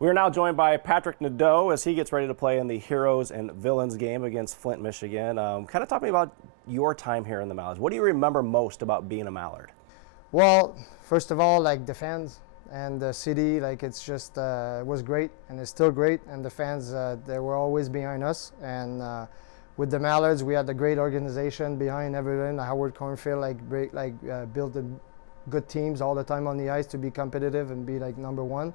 We are now joined by Patrick Nadeau as he gets ready to play in the Heroes and Villains game against Flint, Michigan. Kind of talk to me about your time here in the Mallards. What do you remember most about being a Mallard? Well, first of all, like the fans and the city, like it's just it was great and it's still great. And the fans, they were always behind us. And with the Mallards, we had a great organization behind everything. Howard Cornfield built good teams all the time on the ice to be competitive and be like number one.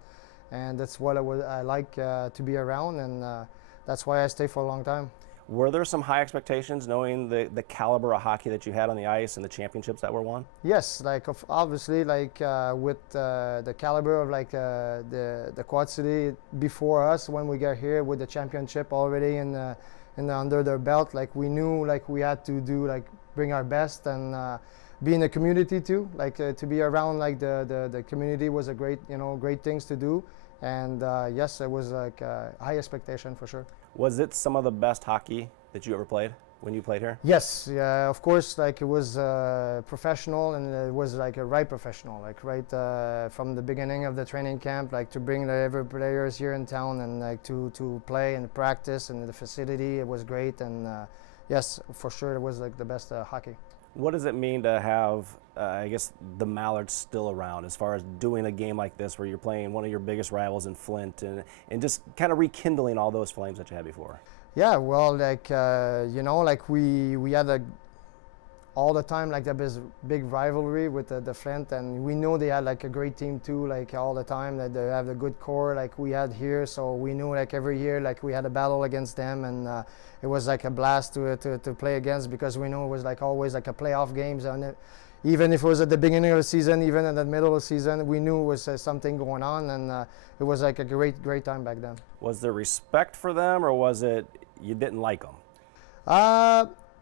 And that's what I like to be around, and that's why I stay for a long time. Were there some high expectations knowing the caliber of hockey that you had on the ice and the championships that were won? Yes, like obviously, like with the caliber of like the Quad City before us when we got here with the championship already in the under their belt, like we knew like we had to do like bring our best and be in the community too, like to be around like the community was a great great things to do. And yes, it was like a high expectation for sure. Was it some of the best hockey that you ever played when you played here? Yes, yeah, of course. Like it was professional, and it was like a right professional, like right from the beginning of the training camp, like to bring every players here in town and like to play and practice and the facility. It was great, and yes, for sure, it was like the best hockey. What does it mean to have, I guess, the Mallards still around as far as doing a game like this where you're playing one of your biggest rivals in Flint and just kind of rekindling all those flames that you had before? Yeah, well, like, like we had all the time like that big rivalry with the Flint, and we know they had like a great team too, like all the time that they have a good core like we had here, so we knew like every year like we had a battle against them, and it was like a blast to play against, because we knew it was like always like a playoff games, and even if it was at the beginning of the season, even in the middle of the season, we knew it was something going on, and it was like a great time back then. Was there respect for them, or was it you didn't like them?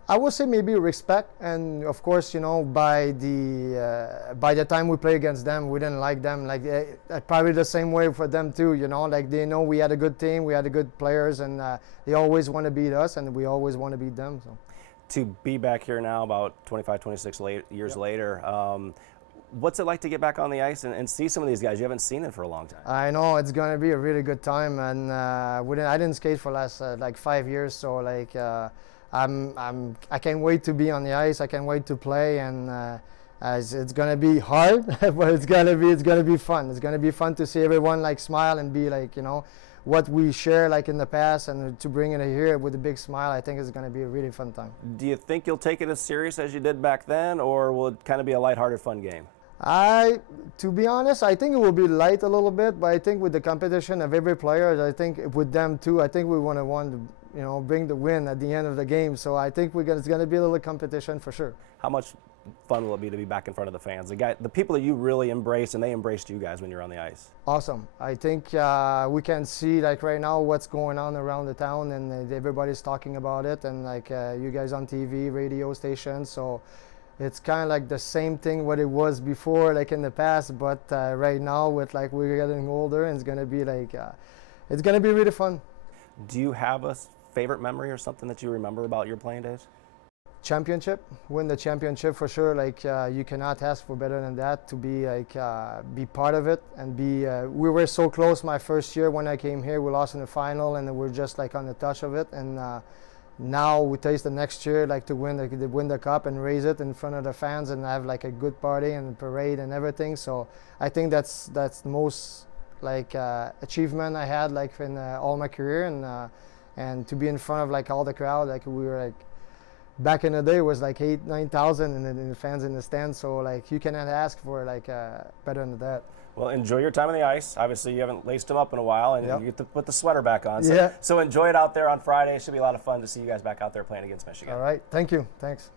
I would say maybe respect, and of course, by the time we play against them, we didn't like them. Like probably the same way for them too. Like they know we had a good team, we had a good players, and they always want to beat us, and we always want to beat them. So. To be back here now, about 25, 26 years later, what's it like to get back on the ice and see some of these guys you haven't seen in for a long time? I know it's going to be a really good time, and I didn't skate for the last like 5 years, so like. I can't wait to be on the ice. I can't wait to play, and it's gonna be hard, but it's gonna be fun. It's gonna be fun to see everyone like smile and be like what we share like in the past, and to bring it here with a big smile. I think it's gonna be a really fun time. Do you think you'll take it as serious as you did back then, or will it kind of be a lighthearted, fun game? To be honest, I think it will be light a little bit, but I think with the competition of every player, I think with them too, I think we want to bring the win at the end of the game. So I think it's going to be a little competition for sure. How much fun will it be to be back in front of the fans? The people that you really embrace, and they embraced you guys when you're on the ice. Awesome. I think we can see like right now what's going on around the town, and everybody's talking about it, and like you guys on TV, radio stations. So it's kind of like the same thing what it was before, like in the past, but right now with like we're getting older, and it's going to be like it's going to be really fun. Do you have a favorite memory or something that you remember about your playing days? Championship, win the championship for sure. Like you cannot ask for better than that, to be like be part of it and be. We were so close my first year when I came here. We lost in the final, and we're just like on the touch of it. And now we taste the next year like to win the cup and raise it in front of the fans and have like a good party and parade and everything. So I think that's the most like achievement I had like in all my career, and to be in front of like all the crowd, like we were like back in the day was like 8,000-9,000 and the fans in the stands, so like you cannot ask for like better than that. Well, enjoy your time on the ice. Obviously you haven't laced them up in a while, and you get to put the sweater back on, so, so enjoy it out there on Friday. It should be a lot of fun to see you guys back out there playing against Michigan. All right, thank you. Thanks.